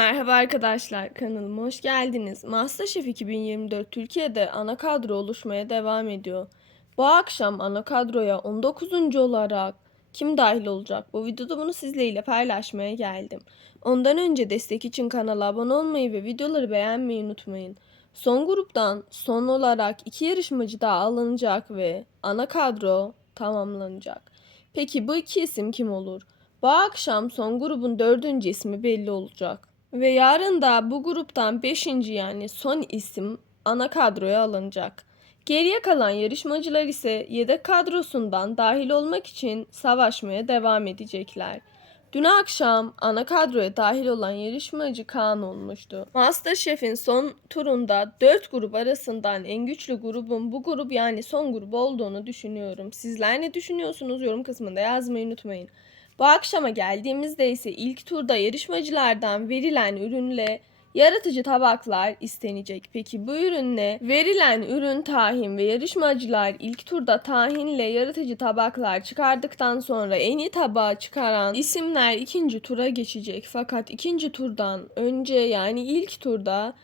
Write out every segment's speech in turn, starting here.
Merhaba arkadaşlar, kanalıma hoş geldiniz. Masterchef 2024 Türkiye'de ana kadro oluşmaya devam ediyor. Bu akşam ana kadroya 19. olarak kim dahil olacak? Bu videoda bunu sizlerle paylaşmaya geldim. Ondan önce destek için kanala abone olmayı ve videoları beğenmeyi unutmayın. Son gruptan son olarak iki yarışmacı daha alınacak ve ana kadro tamamlanacak. Peki bu iki isim kim olur? Bu akşam son grubun dördüncü ismi belli olacak. Ve yarın da bu gruptan beşinci yani son isim ana kadroya alınacak. Geriye kalan yarışmacılar ise yedek kadrosundan dahil olmak için savaşmaya devam edecekler. Dün akşam ana kadroya dahil olan yarışmacı Kaan olmuştu. Masterchef'in son turunda 4 grup arasından en güçlü grubun bu grup yani son grup olduğunu düşünüyorum. Sizler ne düşünüyorsunuz yorum kısmında yazmayı unutmayın. Bu akşama geldiğimizde ise ilk turda yarışmacılardan verilen ürünle yaratıcı tabaklar istenecek. Peki bu ürünle verilen ürün tahin ve yarışmacılar ilk turda tahinle yaratıcı tabaklar çıkardıktan sonra en iyi tabağı çıkaran isimler ikinci tura geçecek. Fakat ikinci turdan önce yani ilk turda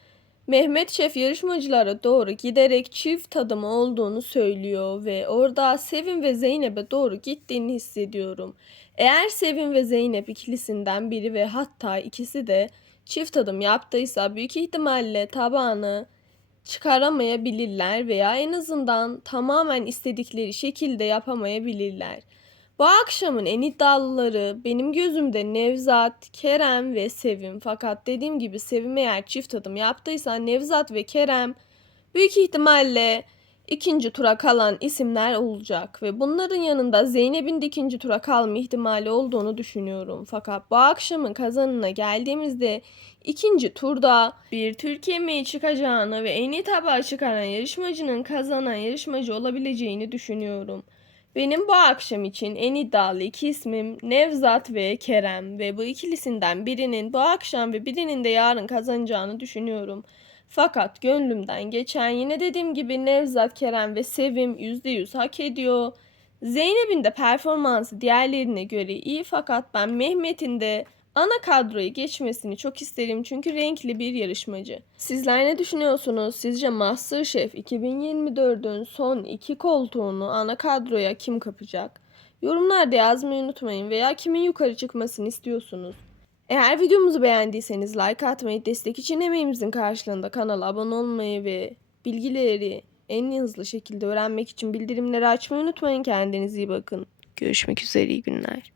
Mehmet Şef yarışmacılara doğru giderek çift tadımı olduğunu söylüyor ve orada Sevin ve Zeynep'e doğru gittiğini hissediyorum. Eğer Sevin ve Zeynep ikilisinden biri ve hatta ikisi de çift tadım yaptıysa büyük ihtimalle tabağını çıkaramayabilirler veya en azından tamamen istedikleri şekilde yapamayabilirler. Bu akşamın en iddialıları benim gözümde Nevzat, Kerem ve Sevim. Fakat dediğim gibi Sevim eğer çift adım yaptıysa Nevzat ve Kerem büyük ihtimalle ikinci tura kalan isimler olacak. Ve bunların yanında Zeynep'in de ikinci tura kalma ihtimali olduğunu düşünüyorum. Fakat bu akşamın kazanına geldiğimizde ikinci turda bir Türk yemeği çıkacağını ve en iyi tabağı çıkaran yarışmacının kazanan yarışmacı olabileceğini düşünüyorum. Benim bu akşam için en iddialı iki ismim Nevzat ve Kerem ve bu ikilisinden birinin bu akşam ve birinin de yarın kazanacağını düşünüyorum. Fakat gönlümden geçen yine dediğim gibi Nevzat, Kerem ve Sevim %100 hak ediyor. Zeynep'in de performansı diğerlerine göre iyi fakat ben Mehmet'in de ana kadroya geçmesini çok isterim çünkü renkli bir yarışmacı. Sizler ne düşünüyorsunuz? Sizce MasterChef 2024'ün son iki koltuğunu ana kadroya kim kapacak? Yorumlarda yazmayı unutmayın veya kimin yukarı çıkmasını istiyorsunuz? Eğer videomuzu beğendiyseniz like atmayı, destek için emeğimizin karşılığında kanala abone olmayı ve bilgileri en hızlı şekilde öğrenmek için bildirimleri açmayı unutmayın. Kendinize iyi bakın. Görüşmek üzere iyi günler.